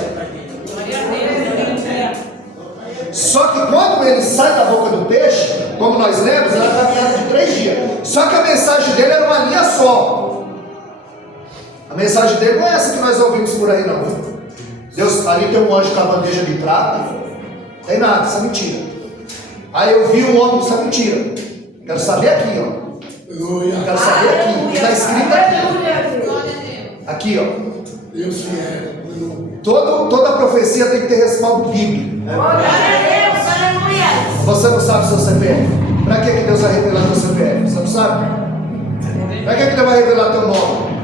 Só que quando ele sai da boca do peixe, como nós lemos, era uma caminhada de 3 dias. Só que a mensagem dele era uma linha só. A mensagem dele não é essa que nós ouvimos por aí, não. Deus, ali tem um anjo com a bandeja de prata. Tem nada, isso é mentira. Aí eu vi um homem, isso é mentira. Quero saber aqui, ó. Quero saber aqui. Está escrito aqui. Aqui, ó. Toda profecia tem que ter respaldo bíblico. Você não sabe o seu CPF? Para que Deus vai revelar teu CPF? Você não sabe? Para que Deus vai revelar teu nome?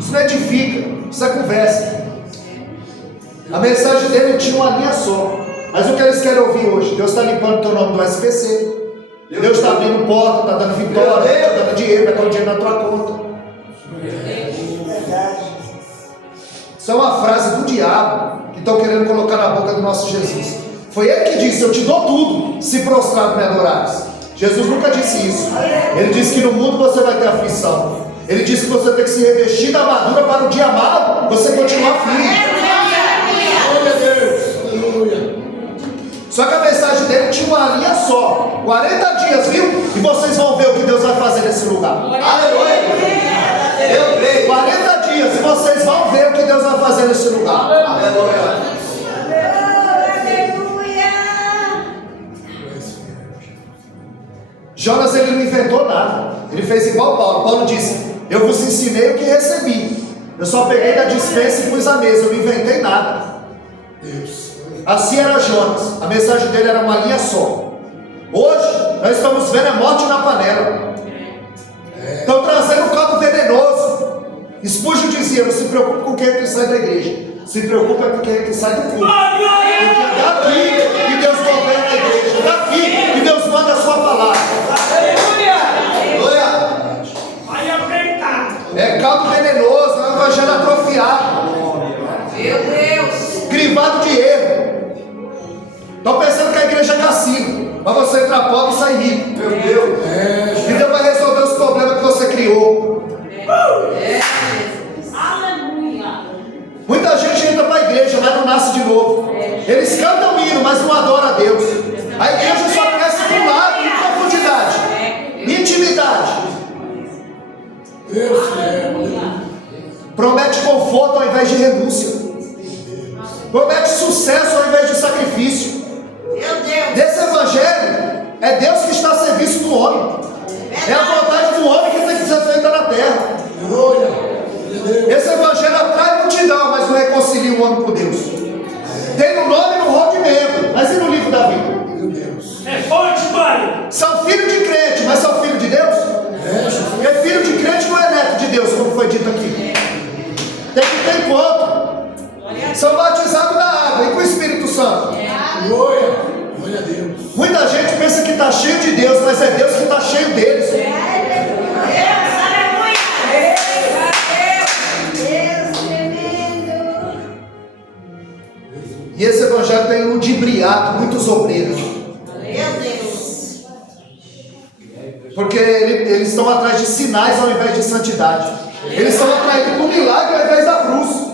Isso não edifica, isso é conversa. A mensagem dele tinha uma linha só. Mas o que eles querem ouvir hoje? Deus está limpando o teu nome do SPC. Deus está abrindo porta, está dando vitória, está dando dinheiro, está dando dinheiro na tua conta. Isso é uma frase do diabo que estão querendo colocar na boca do nosso Jesus. Foi ele que disse: eu te dou tudo se prostrado me adorares. Jesus nunca disse isso. Ele disse que no mundo você vai ter aflição. Ele disse que você tem que se revestir da armadura para o dia mau você continuar firme. Só que a mensagem dele tinha uma linha só. 40 dias, viu? E vocês vão ver o que Deus vai fazer nesse lugar. Aleluia! Eu creio. 40 dias e vocês vão ver o que Deus vai fazer nesse lugar. Aleluia! Jonas, ele não inventou nada. Ele fez igual Paulo. Paulo disse: eu vos ensinei o que recebi. Eu só peguei da dispensa e pus à mesa. Eu não inventei nada. Assim era Jonas. A mensagem dele era uma linha só. Hoje nós estamos vendo a morte na panela. Estão trazendo um copo venenoso. Spurgeon dizia: não se preocupe com quem entra e sai da igreja, se preocupe com quem entra e sai do culto. Porque é daqui que Deus governa a igreja, é daqui que Deus manda a sua palavra. Aleluia! É caldo venenoso, é um evangelho atrofiado. Meu Deus! Crivado de erro. Estão pensando que a igreja é cassino, mas você entrar pobre e sai rico. Meu Deus! E Deus vai resolver os problemas que você criou. Aleluia. Muita gente entra para a igreja, mas não nasce de novo. Eles cantam hino, Promete conforto ao invés de renúncia. Promete sucesso ao invés de sacrifício. Desse evangelho, é Deus que está a serviço do homem. É a vontade do homem que tem que ser feita na terra. Esse evangelho atrai multidão, mas não reconcilia o homem com Deus. Tem no nome e no rol de membro, mas e no livro da vida? É forte, pai. São filhos de crente, mas são filhos de Deus? Porque filho de crente não é neto de Deus, como foi dito aqui. Tem que ter encontro. São batizados na água e com o Espírito Santo. Glória a Deus. Muita gente pensa que está cheio de Deus, mas é Deus que está cheio deles. E esse evangelho tem ludibriado muitos obreiros. Porque eles estão atrás de sinais ao invés de santidade. Eles estão atraídos por milagre ao invés da cruz.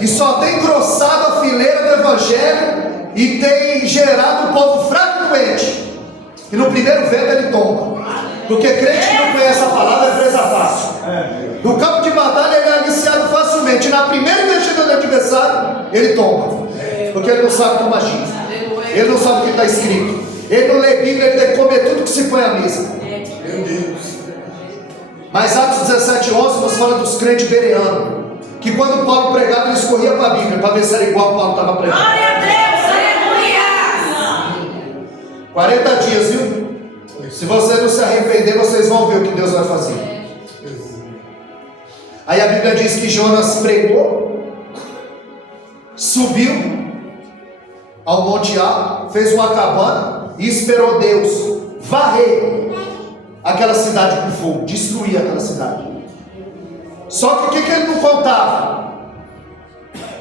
E só tem engrossado a fileira do evangelho e tem gerado um povo fraco e doente. E no primeiro vento ele tomba. Porque crente que não conhece a palavra é presa fácil. No campo de batalha ele é aliciado facilmente. E na primeira investida do adversário, ele tomba. Porque ele não sabe como agir. Ele não sabe o que está escrito. Ele não lê Bíblia, ele tem que comer tudo que se põe à mesa. Meu Deus. Mas Atos 17:11 nos fala dos crentes bereanos. Que quando Paulo pregava, eles corriam para a Bíblia para ver se era igual Paulo estava pregando. Glória a Deus, aleluia. 40 dias, viu? Se você não se arrepender, vocês vão ver o que Deus vai fazer. Aí a Bíblia diz que Jonas pregou, subiu ao Monte Alto, fez uma cabana e esperou Deus varrer aquela cidade com fogo, destruir aquela cidade. Só que o que ele não contava?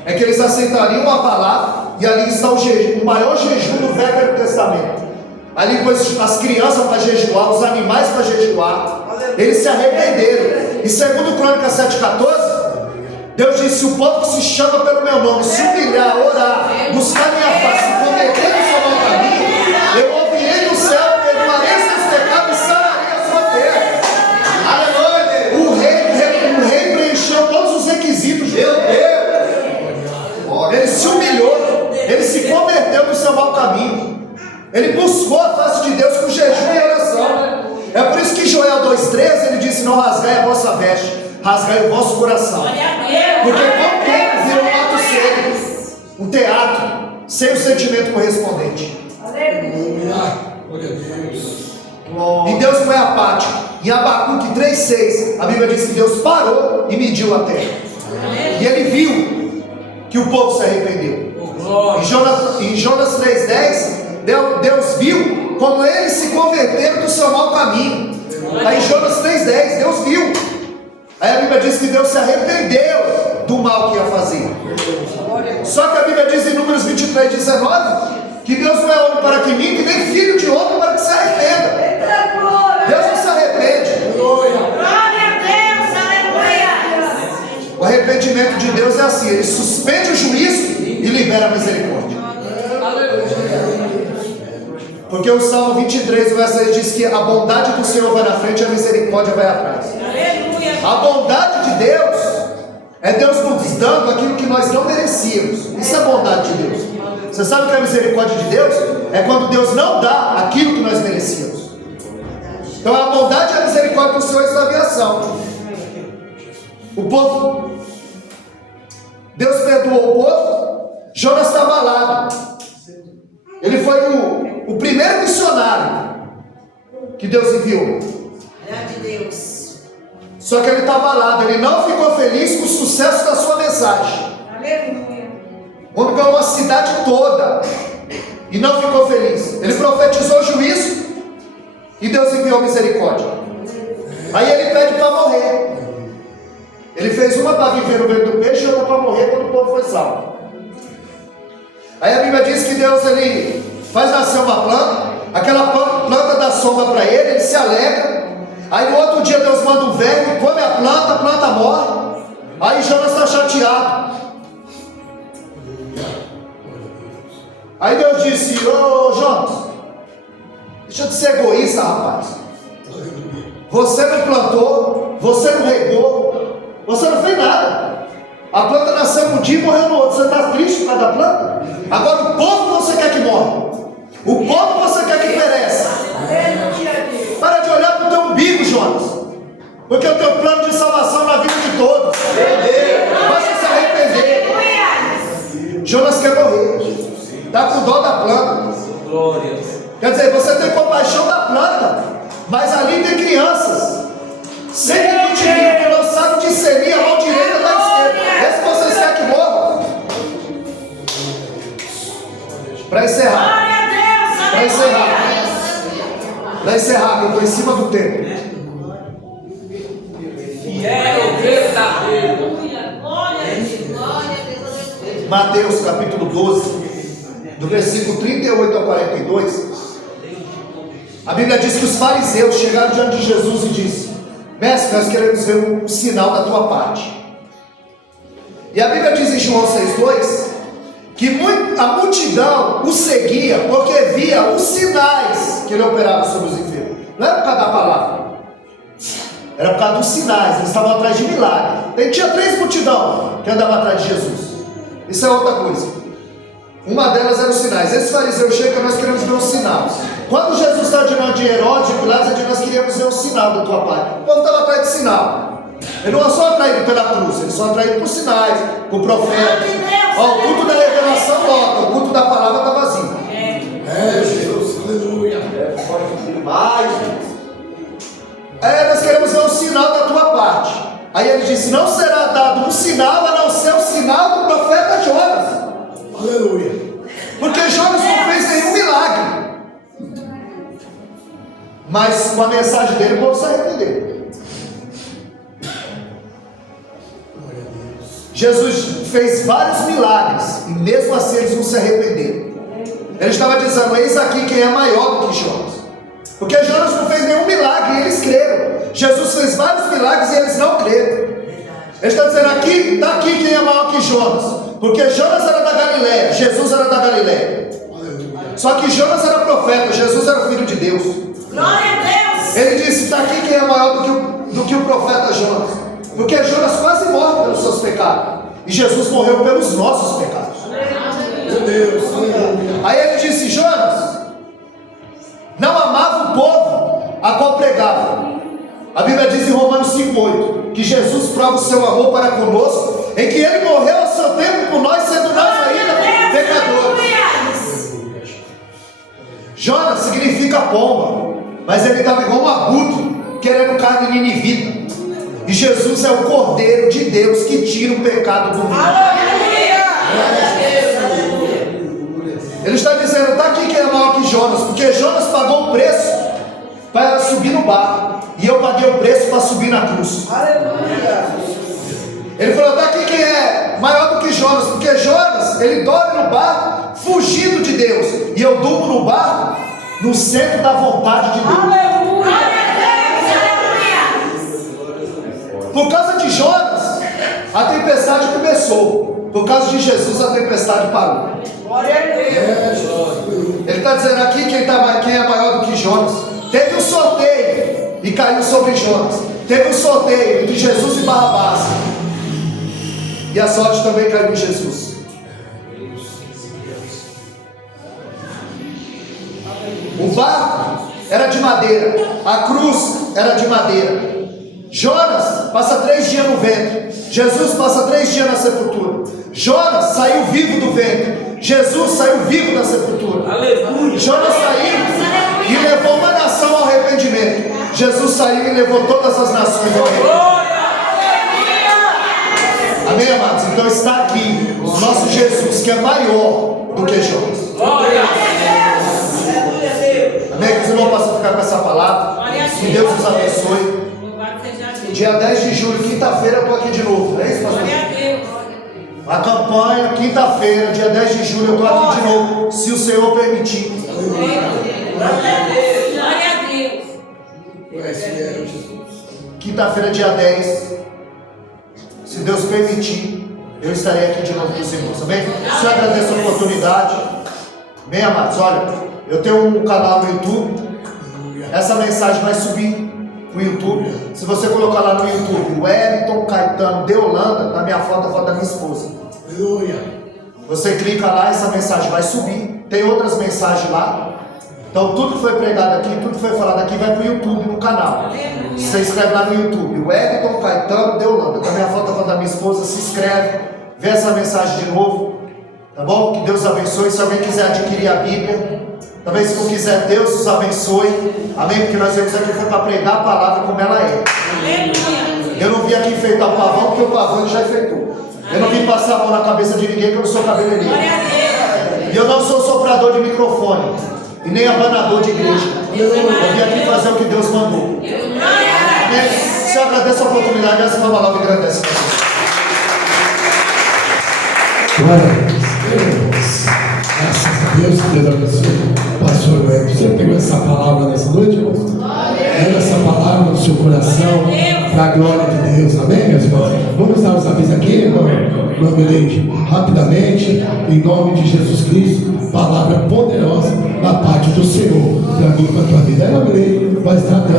É que eles aceitariam a palavra e ali está o maior jejum do Velho Testamento. Ali pôs as crianças para jejuar, os animais para jejuar. Eles se arrependeram. E segundo Crônicas 7:14, Deus disse: o povo que se chama pelo meu nome se humilhar, orar, buscar minha face, se converter no seu mau caminho, eu ouvirei do céu, perdoarei seus pecados e sararei a sua terra. Aleluia! O rei preencheu todos os requisitos de Deus. Ele se humilhou, ele se converteu no seu mau caminho. Ele buscou a face de Deus com jejum e oração. É por isso que Joel 2,13 ele disse: não rasgai a vossa veste, rasgai o vosso coração. Porque quanto tempo virou um ato sério, um teatro, sem o sentimento correspondente. Glória a Deus. E Deus foi apático. Em Abacuque 3,6 a Bíblia diz que Deus parou e mediu a terra. E ele viu que o povo se arrependeu. Em Jonas 3,10 Deus viu como eles se converteram do seu mau caminho. Aí em Jonas 3,10 Deus viu. Aí a Bíblia diz que Deus se arrependeu do mal que ia fazer. Só que a Bíblia diz em Números 23:19 que Deus não é homem para que minta, nem filho de homem para que se arrependa. Deus não se arrepende. Glória a Deus, aleluia. O arrependimento de Deus é assim: ele suspende o juízo e libera a misericórdia. Porque o Salmo 23, o verso 6 diz que a bondade do Senhor vai na frente e a misericórdia vai atrás. A bondade de Deus é Deus nos dando aquilo que nós não merecíamos. Isso é bondade de Deus. Você sabe que a misericórdia de Deus é quando Deus não dá aquilo que nós merecíamos. Então a bondade e a misericórdia do Senhor está em ação. O povo, Deus perdoou o povo. Jonas está abalado. Ele foi o primeiro missionário que Deus enviou. Só que ele está abalado. Ele não ficou feliz com o sucesso da sua mensagem. O homem ganhou uma cidade toda e não ficou feliz. Ele profetizou juízo e Deus enviou misericórdia. Aí ele pede para morrer. Ele fez uma para viver no ventre do peixe e outra para morrer quando o povo foi salvo. Aí a Bíblia diz que Deus ele faz nascer uma planta, aquela planta dá sombra para ele, ele se alegra. Aí no outro dia Deus manda um verme, come a planta morre. Aí Jonas está chateado. Aí Deus disse: ô Jonas, deixa de ser egoísta, rapaz. Você não plantou, você não regou, você não fez nada. A planta nasceu um dia e morreu no outro. Você está triste por causa da planta? Agora o povo você quer que morra. O povo você quer que pereça. Para de olhar para o teu umbigo, Jonas. Porque o teu plano de salvação na vida de todos. Basta se arrepender. Jonas quer morrer. Está com dó da planta. Quer dizer, você tem compaixão da planta, mas ali tem crianças. 120 mil que não sabem discernir a mão direita da esquerda. Esse vocês querem que morra. Para encerrar. Para encerrar, que eu estou em cima do tempo. Mateus capítulo 12, do versículo 38 ao 42. A Bíblia diz que os fariseus chegaram diante de Jesus e disse: Mestre, nós queremos ver um sinal da tua parte. E a Bíblia diz em João 6,2 que a multidão o seguia porque via os sinais que ele operava sobre os enfermos. Não era por causa da palavra, era por causa dos sinais. Eles estavam atrás de milagre. Tinha 3 multidões que andavam atrás de Jesus. Isso é outra coisa. Uma delas era os sinais. Esses fariseus chegam: nós queremos ver um sinal. Quando Jesus está diante de Herodes e Pilatos, ele diz: nós queríamos ver um sinal da tua parte. O povo estava atrás de sinal. Ele não é só atraído pela cruz, ele só atraído por sinais, por profeta. O culto da revelação nota, o culto da palavra está vazio. Jesus, aleluia. Nós queremos ver um sinal da tua parte. Aí ele disse: não será dado um sinal a não ser o sinal do profeta Jonas. Aleluia. Porque Jonas não fez nenhum milagre. Mas com a mensagem dele, o povo se arrependeu. Jesus fez vários milagres e mesmo assim eles não se arrependeram. Ele estava dizendo: eis aqui quem é maior do que Jonas. Porque Jonas não fez nenhum milagre e eles creram. Jesus fez vários milagres e eles não creram. Ele está dizendo: aqui, está aqui quem é maior que Jonas. Porque Jonas era da Galileia, Jesus era da Galileia. Só que Jonas era profeta, Jesus era filho de Deus. Glória a Deus. Ele disse: está aqui quem é maior do que o profeta Jonas. Porque Jonas quase morre pelos seus pecados. E Jesus morreu pelos nossos pecados. Meu Deus, aleluia. Aí ele disse: Jonas não amava o povo a qual pregava. A Bíblia diz em Romanos 5,8 que Jesus prova o seu amor para conosco, em que ele morreu ao seu tempo por nós, sendo nós ainda pecadores. Jonas significa pomba, mas ele estava igual um abutre, querendo carne ninivita. E Jesus é o Cordeiro de Deus que tira o pecado do mundo. Ele está dizendo: está aqui quem é maior que Jonas, porque Jonas pagou o preço para subir no barco, e eu paguei o preço para subir na cruz. Ele falou: está aqui quem é maior do que Jonas, porque Jonas, ele dorme no barco fugindo de Deus, e eu durmo no barco no centro da vontade de Deus. Por causa de Jonas, a tempestade começou. Por causa de Jesus, a tempestade parou. Ele está dizendo aqui quem é maior do que Jonas. Teve um sorteio e caiu sobre Jonas. Teve um sorteio entre Jesus e Barrabás, e a sorte também caiu em Jesus. O barco era de madeira, a cruz era de madeira. Jonas passa 3 dias no ventre, Jesus passa 3 dias na sepultura. Jonas saiu vivo do ventre, Jesus saiu vivo da sepultura. Aleluia. Jonas saiu e levou uma nação ao arrependimento. Jesus saiu e levou todas as nações ao arrependimento. Amém, amados? Então está aqui o nosso Jesus, que é maior do que Jonas. Amém? Que os irmãos possam ficar com essa palavra. Que Deus os abençoe. Dia 10 de julho, quinta-feira, eu estou aqui de novo. É isso, pastor? A campanha, quinta-feira, dia 10 de julho, eu estou aqui de novo, se o Senhor permitir. Quinta-feira, dia 10, se Deus permitir, eu estarei aqui de novo com os irmãos. Amém? Só agradeço a oportunidade. Amém, amados? Olha, eu tenho um canal no YouTube. Essa mensagem vai subir no YouTube. Se você colocar lá no YouTube, Wellington Caetano de Holanda, na minha foto, a foto da minha esposa. Aleluia. Você clica lá, essa mensagem vai subir. Tem outras mensagens lá. Então tudo que foi pregado aqui, tudo que foi falado aqui vai para o YouTube, no canal. Você escreve lá no YouTube, Wellington Caetano de Holanda. Da minha foto, a foto da minha esposa, se inscreve, vê essa mensagem de novo. Tá bom? Que Deus abençoe. Se alguém quiser adquirir a Bíblia, também se não quiser, Deus os abençoe. Amém? Porque nós viemos aqui foi para pregar a palavra como ela é. Eu não vim aqui enfeitar o pavão, porque o pavão ele já enfeitou. Eu não vim passar a mão na cabeça de ninguém, porque eu não sou cabeleireiro. E eu não sou soprador de microfone. E nem abanador de igreja. Eu vim aqui fazer o que Deus mandou. Amém? Se eu agradeço a oportunidade, essa palavra agradece. Glória a Deus. Graças a Deus, que Deus abençoe. Pastor Wellington, você pegou essa palavra nessa noite, irmãos? Pega essa palavra no seu coração, para a glória de Deus, amém, meus irmãos? Vamos dar os avisos aqui, irmão Leite, rapidamente, em nome de Jesus Cristo, palavra poderosa da parte do Senhor, para mim e para a tua vida. Ela vai estar dando.